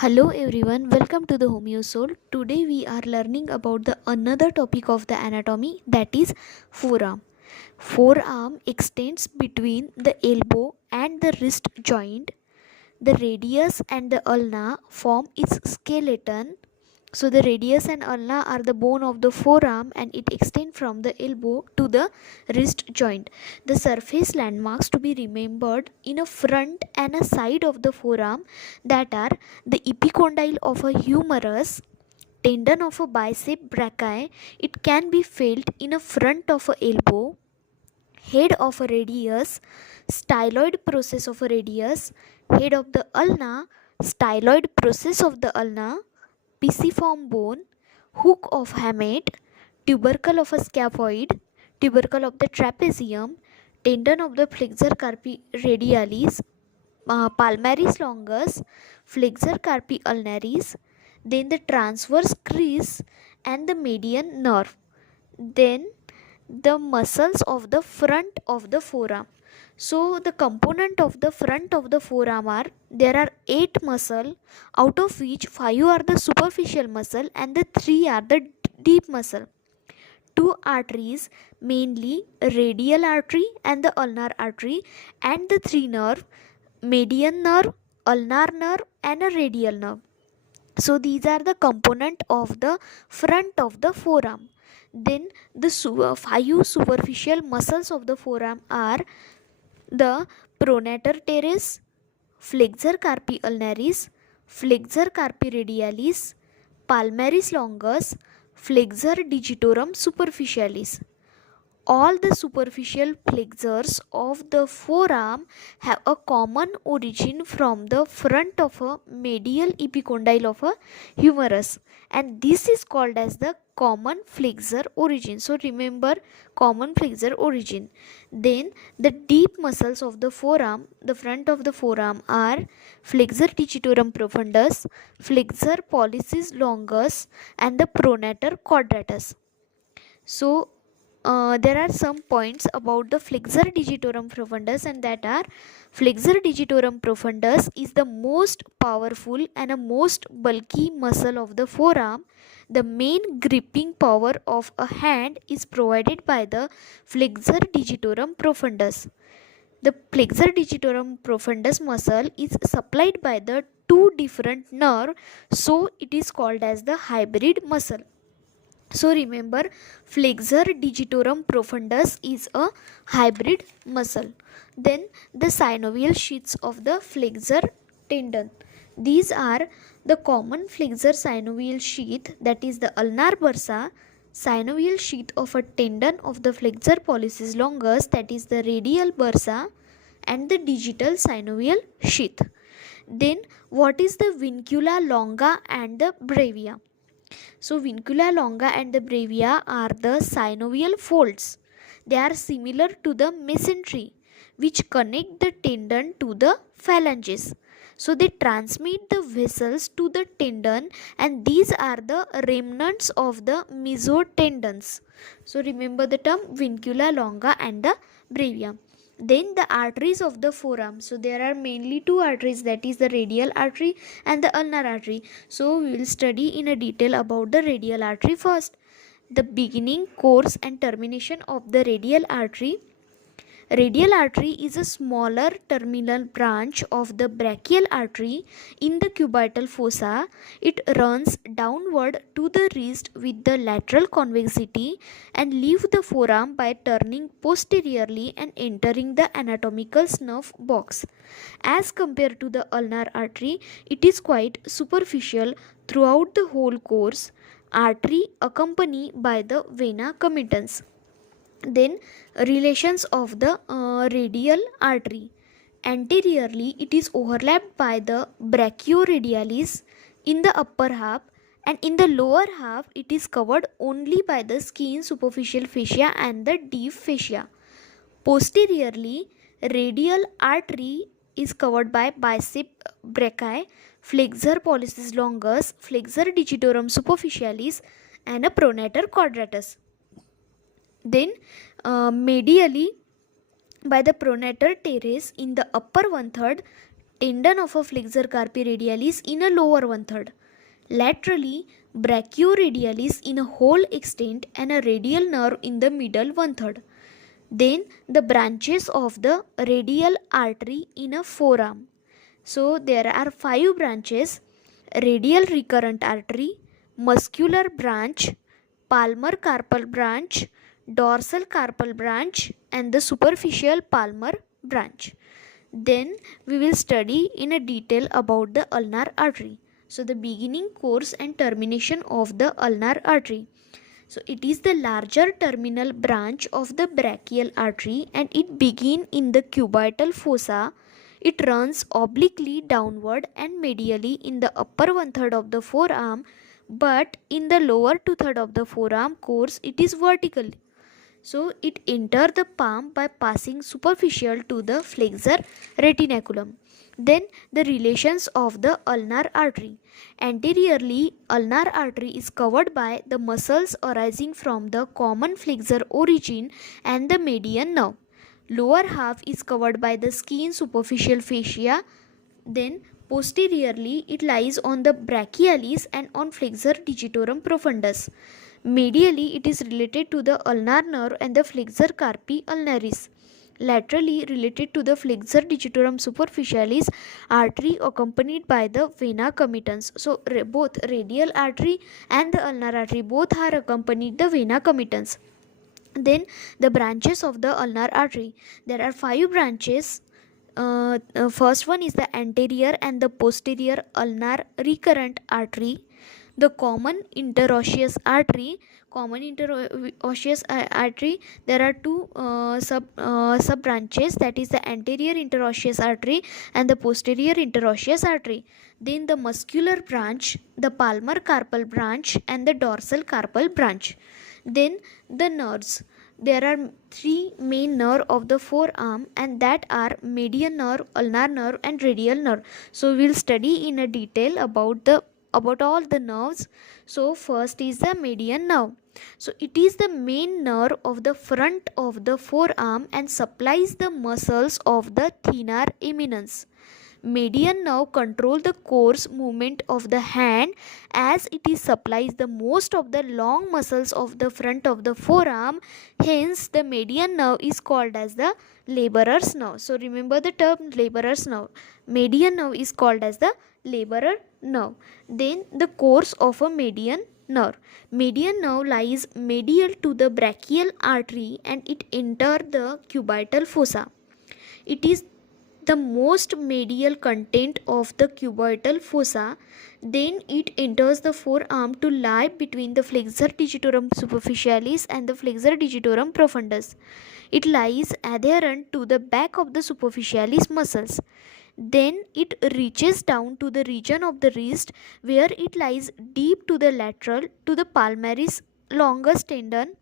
Hello everyone, welcome to the Homeo Soul. Today we are learning about the another topic of the anatomy, that is forearm. Forearm extends between the elbow and the wrist joint. The radius and the ulna form its skeleton. So the radius and ulna are the bone of the forearm and it extends from the elbow to the wrist joint. The surface landmarks to be remembered in a front and a side of the forearm, that are the epicondyle of a humerus, tendon of a bicep brachii. It can be felt in a front of a elbow, head of a radius, styloid process of a radius, head of the ulna, styloid process of the ulna, pisiform bone, hook of hamate, tubercle of a scaphoid, tubercle of the trapezium, tendon of the flexor carpi radialis, palmaris longus, flexor carpi ulnaris, then the transverse crease and the median nerve, then the muscles of the front of the forearm. So the component of the front of the forearm are, there are 8 muscle, out of which 5 are the superficial muscle and the 3 are the deep muscle. 2 arteries, mainly radial artery and the ulnar artery, and the 3 nerve, median nerve, ulnar nerve and a radial nerve. So these are the component of the front of the forearm. Then the 5 superficial muscles of the forearm are the pronator teres, flexor carpi ulnaris, flexor carpi radialis, palmaris longus, flexor digitorum superficialis. All the superficial flexors of the forearm have a common origin from the front of a medial epicondyle of a humerus, and this is called as the common flexor origin. So remember, common flexor origin. Then the deep muscles of the forearm, the front of the forearm, are flexor digitorum profundus, flexor pollicis longus and the pronator quadratus. So there are some points about the flexor digitorum profundus, and that are, flexor digitorum profundus is the most powerful and a most bulky muscle of the forearm. The main gripping power of a hand is provided by the flexor digitorum profundus. The flexor digitorum profundus muscle is supplied by the 2 different nerve, so it is called as the hybrid muscle. So remember, flexor digitorum profundus is a hybrid muscle. Then the synovial sheaths of the flexor tendon. These are the common flexor synovial sheath, that is the ulnar bursa, synovial sheath of a tendon of the flexor pollicis longus, that is the radial bursa, and the digital synovial sheath. Then what is the vincula longa and the brevia? So vincula longa and the brevia are the synovial folds. They are similar to the mesentery, which connect the tendon to the phalanges. So they transmit the vessels to the tendon, and these are the remnants of the mesotendons. So remember the term vincula longa and the brevia. Then the arteries of the forearm. So there are mainly 2 arteries, that is the radial artery and the ulnar artery. So we will study in a detail about the radial artery first. The beginning, course and termination of the radial artery. Radial artery is a smaller terminal branch of the brachial artery in the cubital fossa. It runs downward to the wrist with the lateral convexity and leaves the forearm by turning posteriorly and entering the anatomical nerve box. As compared to the ulnar artery, it is quite superficial throughout the whole course. Artery accompanied by the vena comitans. Then relations of the radial artery. Anteriorly, it is overlapped by the brachioradialis in the upper half, and in the lower half it is covered only by the skin, superficial fascia and the deep fascia. Posteriorly, radial artery is covered by bicep brachii, flexor pollicis longus, flexor digitorum superficialis and a pronator quadratus. Then medially by the pronator teres in the upper 1/3, tendon of a flexor carpi radialis in a lower one third. Laterally, brachioradialis in a whole extent and a radial nerve in the middle one third. Then the branches of the radial artery in a forearm. So there are 5 branches: radial recurrent artery, muscular branch, palmar carpal branch, dorsal carpal branch, and the superficial palmar branch. Then we will study in a detail about the ulnar artery. So the beginning, course and termination of the ulnar artery. So it is the larger terminal branch of the brachial artery and it begins in the cubital fossa. It runs obliquely downward and medially in the upper one third of the forearm, but in the lower two third of the forearm course it is vertical. So it enters the palm by passing superficial to the flexor retinaculum. Then the relations of the ulnar artery. Anteriorly, ulnar artery is covered by the muscles arising from the common flexor origin and the median nerve. Lower half is covered by the skin superficial fascia. Then posteriorly it lies on the brachialis and on flexor digitorum profundus. Medially it is related to the ulnar nerve and the flexor carpi ulnaris. Laterally related to the flexor digitorum superficialis artery accompanied by the vena comitans. So both radial artery and the ulnar artery both are accompanied the vena comitans. Then the branches of the ulnar artery. There are 5 branches. First one is the anterior and the posterior ulnar recurrent artery. The common interosseous artery. There are 2 sub branches, that is the anterior interosseous artery and the posterior interosseous artery. Then the muscular branch, the palmar carpal branch and the dorsal carpal branch. Then the nerves. There are 3 main nerves of the forearm and that are median nerve, ulnar nerve and radial nerve. So we will study in a detail about all the nerves. So first is the median nerve. So it is the main nerve of the front of the forearm and supplies the muscles of the thenar eminence. Median nerve control the coarse movement of the hand as it is supplies the most of the long muscles of the front of the forearm. Hence the median nerve is called as the labourors nerve. So remember the term labourors nerve. Median nerve is called as the labourer nerve. Then the course of a median nerve. Median nerve lies medial to the brachial artery and it enters the cubital fossa. It is the most medial content of the cubital fossa. Then it enters the forearm to lie between the flexor digitorum superficialis and the flexor digitorum profundus. It lies adherent to the back of the superficialis muscles. Then it reaches down to the region of the wrist where it lies deep to the lateral to the palmaris longus tendon.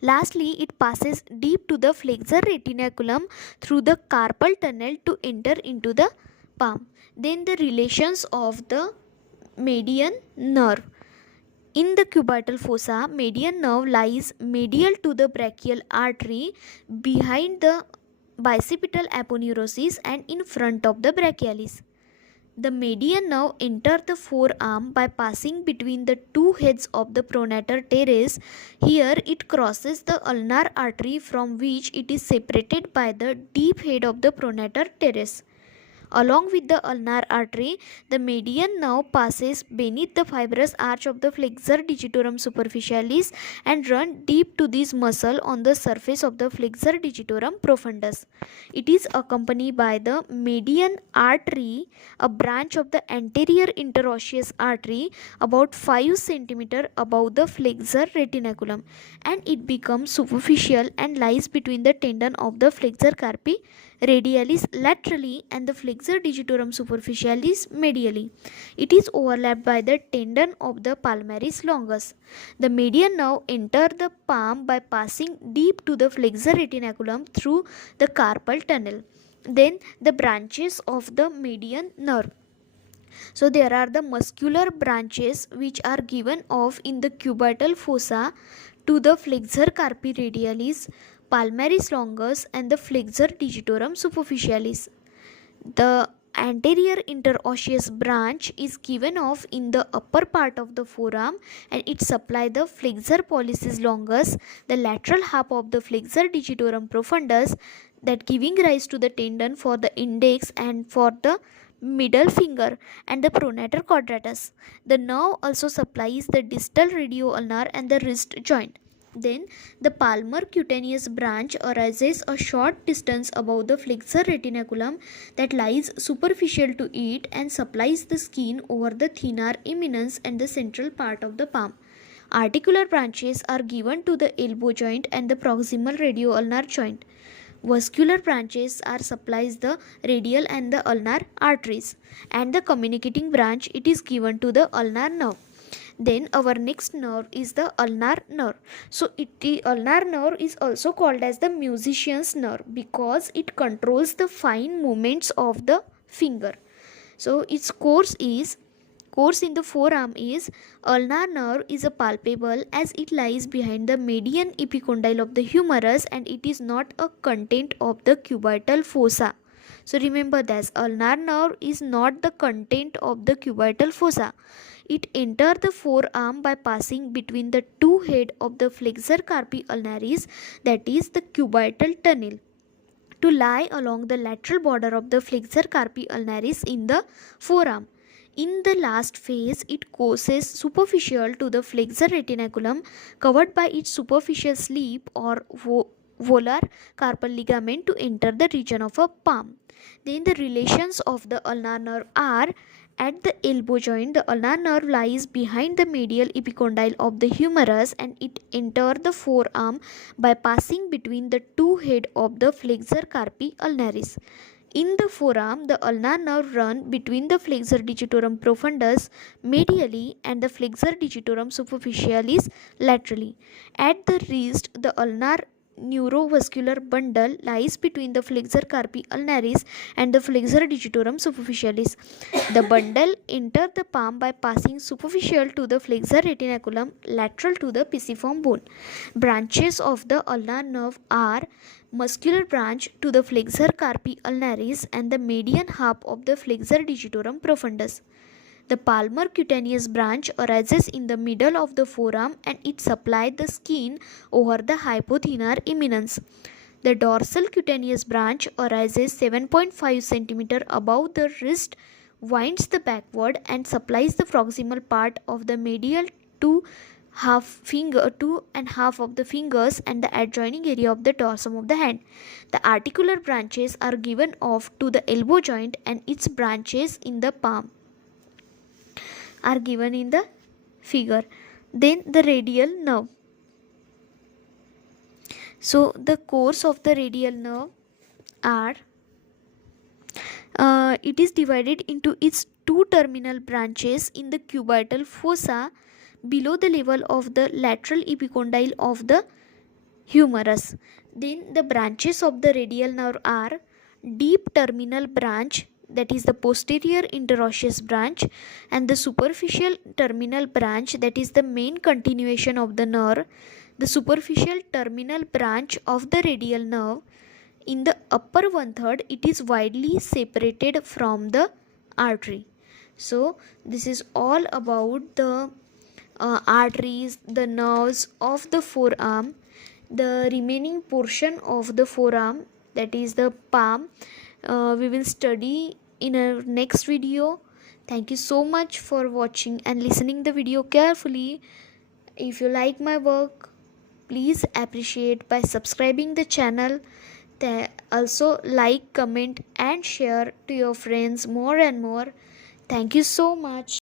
Lastly, it passes deep to the flexor retinaculum through the carpal tunnel to enter into the palm. Then the relations of the median nerve. In the cubital fossa, median nerve lies medial to the brachial artery behind the bicipital aponeurosis and in front of the brachialis. The median nerve enters the forearm by passing between the 2 heads of the pronator teres. Here it crosses the ulnar artery from which it is separated by the deep head of the pronator teres. Along with the ulnar artery, the median nerve passes beneath the fibrous arch of the flexor digitorum superficialis and runs deep to this muscle on the surface of the flexor digitorum profundus. It is accompanied by the median artery, a branch of the anterior interosseous artery about 5 cm above the flexor retinaculum, and it becomes superficial and lies between the tendon of the flexor carpi radialis laterally and the flexor digitorum superficialis medially. It is overlapped by the tendon of the palmaris longus. The median nerve enters the palm by passing deep to the flexor retinaculum through the carpal tunnel. Then the branches of the median nerve. So there are the muscular branches which are given off in the cubital fossa to the flexor carpi radialis, palmaris longus and the flexor digitorum superficialis. The anterior interosseous branch is given off in the upper part of the forearm, and it supply the flexor pollicis longus, the lateral half of the flexor digitorum profundus, that giving rise to the tendon for the index and for the middle finger and the pronator quadratus. The nerve also supplies the distal radio-ulnar and the wrist joint. Then the palmar cutaneous branch arises a short distance above the flexor retinaculum that lies superficial to it and supplies the skin over the thenar eminence and the central part of the palm. Articular branches are given to the elbow joint and the proximal radio-ulnar joint. Vascular branches are supplies the radial and the ulnar arteries, and the communicating branch it is given to the ulnar nerve. Then our next nerve is the ulnar nerve. So ulnar nerve is also called as the musician's nerve because it controls the fine movements of the finger. So its course in the forearm is ulnar nerve is a palpable as it lies behind the median epicondyle of the humerus, and it is not a content of the cubital fossa. So remember that ulnar nerve is not the content of the cubital fossa. It enters the forearm by passing between the two heads of the flexor carpi ulnaris, that is the cubital tunnel, to lie along the lateral border of the flexor carpi ulnaris in the forearm. In the last phase, it courses superficial to the flexor retinaculum, covered by its superficial sleeve or volar carpal ligament to enter the region of a palm. Then the relations of the ulnar nerve are: at the elbow joint, the ulnar nerve lies behind the medial epicondyle of the humerus, and it enters the forearm by passing between the two heads of the flexor carpi ulnaris. In the forearm, the ulnar nerve runs between the flexor digitorum profundus medially and the flexor digitorum superficialis laterally. At the wrist, the ulnar neurovascular bundle lies between the flexor carpi ulnaris and the flexor digitorum superficialis. The bundle enters the palm by passing superficial to the flexor retinaculum lateral to the pisiform bone. Branches of the ulnar nerve are muscular branch to the flexor carpi ulnaris and the median half of the flexor digitorum profundus. The palmar cutaneous branch arises in the middle of the forearm, and it supplies the skin over the hypothenar eminence. The dorsal cutaneous branch arises 7.5 cm above the wrist, winds the backward, and supplies the proximal part of the medial two and half of the fingers and the adjoining area of the dorsum of the hand. The articular branches are given off to the elbow joint, and its branches in the palm are given in the figure. Then the radial nerve. So the course of the radial nerve are it is divided into its two terminal branches in the cubital fossa below the level of the lateral epicondyle of the humerus. Then the branches of the radial nerve are deep terminal branch, that is the posterior interosseous branch, and the superficial terminal branch, that is the main continuation of the nerve. The superficial terminal branch of the radial nerve, in the upper 1/3, it is widely separated from the artery. So this is all about the arteries, the nerves of the forearm. The remaining portion of the forearm, that is the palm, we will study in our next video. Thank you so much for watching and listening the video carefully. If you like my work, please appreciate by subscribing the channel. Also like, comment and share to your friends more and more. Thank you so much.